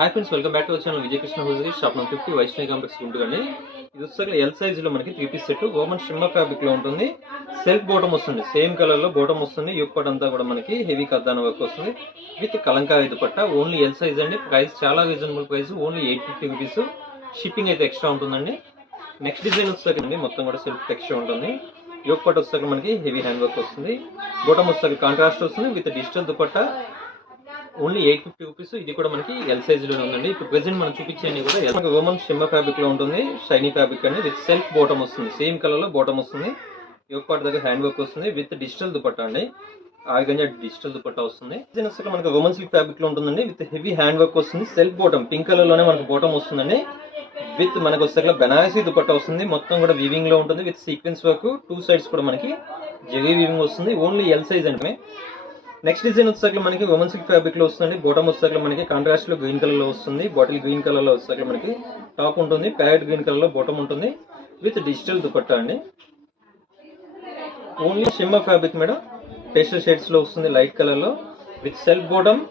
Hi friends, welcome back to our channel Vijay Krishna hosiery shop number 50 Vaishnavi complex Guntur. ఇది వచ్చేసరికి L size లో మనకి 3 piece set ఓమన్ షిమ్మ fabric లో ఉంటుంది. సెల్ఫ్ బాటమ్ వస్తుంది, సేమ్ కలర్ లో బాటమ్ వస్తుంది. యోక్ పార్ట్ అంతా కూడా మనకి హెవీ కద్దాన వర్క్ వస్తుంది with Kalamkari dupatta. Only L size అండి. ప్రైస్ చాలా reasonable price, only 850 rupees. Shipping అయితే ఎక్స్ట్రా ఉంటుందండి. నెక్స్ట్ డిజైన్ వచ్చేసరికి మొత్తం కూడా సెల్ఫ్ టెక్స్చర్ ఉంటుంది. యోక్ పార్ట్ వచ్చేసరికి మనకి హెవీ హ్యాండ్ వర్క్ వస్తుంది. బాటమ్ వచ్చేసరికి కాంట్రాస్ట్ వస్తుంది with digital dupatta. Only 850 rupees. ఇది కూడా మనకి ఎల్ సైజ్ లోనే ఉందండి. ఇప్పుడు ప్రెసెంట్ మనం చూపించేది కూడా ఓమన్ షిమ్మ ఫ్యాబ్రిక్ లో ఉంటుంది. షైనీ ఫ్యాబ్రిక్ అండి విత్ సెల్ఫ్ బాటమ్ వస్తుంది. సేమ్ కలర్ లో బాటమ్ వస్తుంది. యోక్ పార్ట్ దగ్గర హ్యాండ్ వర్క్ వస్తుంది విత్ డిజిటల్ దుపట్టా అండి. ఆర్గంజా డిజిటల్ దుపట్టా వస్తుంది. మనకి ఓమన్ సిల్క్ ఫ్యాబ్రిక్ లో ఉంటుందండి విత్ హెవీ హ్యాండ్ వర్క్ వస్తుంది. సెల్ఫ్ బాటమ్ పింక్ కలర్ లోనే మనకు బాటమ్ వస్తుందండి. విత్ మనకు వచ్చే బెనారసీ దుపట్టా వస్తుంది. మొత్తం కూడా వీవింగ్ లో ఉంటుంది విత్ సీక్వెన్స్ వర్క్. 2 సైడ్స్ కూడా మనకి జెరీ వీవింగ్ వస్తుంది. ఓన్లీ ఎల్ సైజ్ అంటే. నెక్స్ట్ డిజైన్ వచ్చేసరికి మనకి ఓమన్ సిల్క్ ఫ్యాబ్రిక్ లో వస్తుంది. బాటమ్ వచ్చేసరికి మనకి కాంట్రాస్ట్ లో గ్రీన్ కలర్ లో వస్తుంది. బాటిల్ గ్రీన్ కలర్ లో వచ్చేసరికి మనకి టాప్ ఉంటుంది. ప్యారెట్ గ్రీన్ కలర్ లో బాటమ్ ఉంటుంది విత్ డిజిటల్ దుపట్టా అండి. Only shimmer fabric madam. Pastel shades లో వస్తుంది లైట్ కలర్ లో with self bottom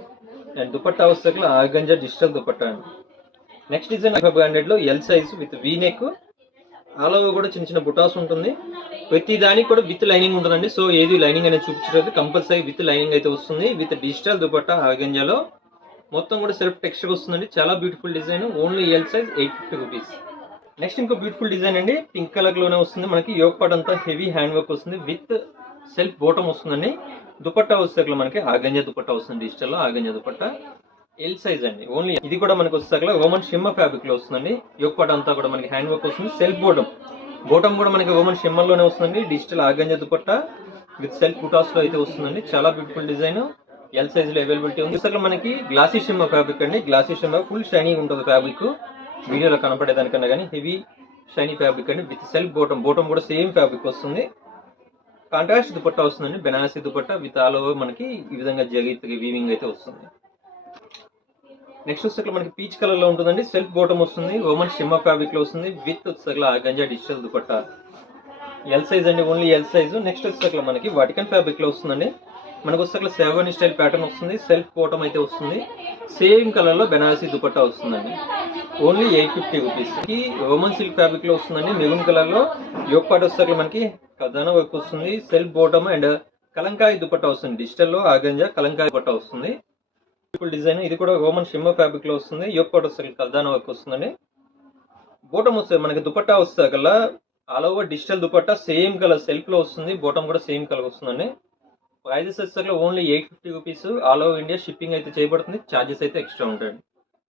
and dupatta వచ్చేసరికి ఆర్గంజా డిజిటల్ దుపట్టా అండి. నెక్స్ట్ డిజైన్ బ్రాండెడ్ లో L size with V neck. All over కూడా చిన్న చిన్న బుటాస్ ఉంటుంది. ప్రతి దానికి కూడా విత్ లైనింగ్ ఉంటుందండి. సో ఏది లైనింగ్ అనేది చూపించలేదు, కంపల్సరీ విత్ లైనింగ్ అయితే వస్తుంది. విత్ డిజిటల్ దుపట్టా ఆర్గంజాలో మొత్తం కూడా సెల్ఫ్ టెక్స్చర్ వస్తుందండి. చాలా beautiful design. Only L size 850 rupees. Next ఇంకో బ్యూటిఫుల్ డిజైన్ అండి. పింక్ కలర్ లోనే వస్తుంది. మనకి యోక్ పార్ట్ అంతా హెవీ హ్యాండ్ వర్క్ వస్తుంది విత్ సెల్ఫ్ బాటమ్ వస్తుందండి. దుపట్టా వచ్చేసరికి మనకి ఆర్గంజా దుపట్టా వస్తుంది. డిజిటల్ లో ఆర్గంజా దుపట్టా ఎల్ సైజ్ అండి. ఓన్లీ ఇది కూడా మనకి వచ్చేసరికి ఓమన్ షిమ్మ ఫ్యాబ్రిక్ లో వస్తుందండి. యోక్ పార్ట్ అంతా కూడా మనకి హ్యాండ్ వర్క్ వస్తుంది. సెల్ఫ్ బాటమ్ కూడా మనకి ఓమన్ షిమ్మర్ లోనే వస్తుందండి. Digital organza dupatta with self butas లో అయితే వస్తుందండి. చాలా బ్యూటిఫుల్ డిజైన్. ఎల్ సైజ్ లో అవైలబిలిటీ ఉంది. అసలు మనకి గ్లాసీ షిమ్మ ఫ్యాబ్రిక్ అండి. గ్లాసీ షిమ్మ ఫుల్ షైనింగ్ ఉంటుంది ఫ్యాబ్రిక్. వీడియోలో కనపడేదానికన్నా కానీ హెవీ షైనీ ఫ్యాబ్రిక్ అండి విత్ సెల్ఫ్ బాటమ్ కూడా సేమ్ ఫ్యాబ్రిక్ వస్తుంది. కాంట్రాస్ట్ దుపట్టా వస్తుందండి. Banarasi dupatta with all over మనకి ఈ విధంగా జరీ వీవింగ్ అయితే వస్తుంది. నెక్స్ట్ వచ్చేసరికి మనకి పీచ్ కలర్ లో ఉంటుందండి. సెల్ఫ్ బాటమ్ వస్తుంది. ఓమన్ షిమ్మ ఫ్యాబ్రిక్ లో వస్తుంది విత్ వచ్చేసరికి organza digital dupatta. L size అండి. Only L size. నెక్స్ట్ వచ్చేసరికి మనకి వాటికన్ ఫ్యాబ్రిక్ లో వస్తుందండి. మనకు వచ్చేసరికి సెవెన్ స్టైల్ ప్యాటర్న్ వస్తుంది. సెల్ఫ్ బాటమ్ అయితే వస్తుంది. సేమ్ కలర్ లో బెనారసీ దుపట్టా వస్తుందండి. Only 850 rupees. ఈ ఓమన్ సిల్క్ ఫ్యాబ్రిక్ లో వస్తుందండి. మెరూన్ కలర్ లో యోక్ పార్ట్ వచ్చేసరికి మనకి కథాన వర్క్ వస్తుంది. Self bottom and Kalamkari dupatta వస్తుంది. డిజిటల్ లో ఆర్గంజా కలంకారీ దుపట్టా వస్తుంది. డిజైన్. ఇది కూడా ఓమన్ షిమ్మ ఫ్యాబ్రిక్ లో వస్తుంది. యోక్ పార్ట్ వచ్చేసరికి కల్దాన వర్క్ వస్తుందండి. బాటమ్ వస్తే మనకి దుపట్టా వస్తే కల్లా all over digital dupatta same colour self లో వస్తుంది. బాటమ్ కూడా సేమ్ కలర్ వస్తుందండి. ప్రైజెస్ వచ్చేసరికి only 850 rupees. All over India shipping అయితే చేయబడుతుంది. ఛార్జెస్ అయితే ఎక్స్ట్రా ఉంటాయండి.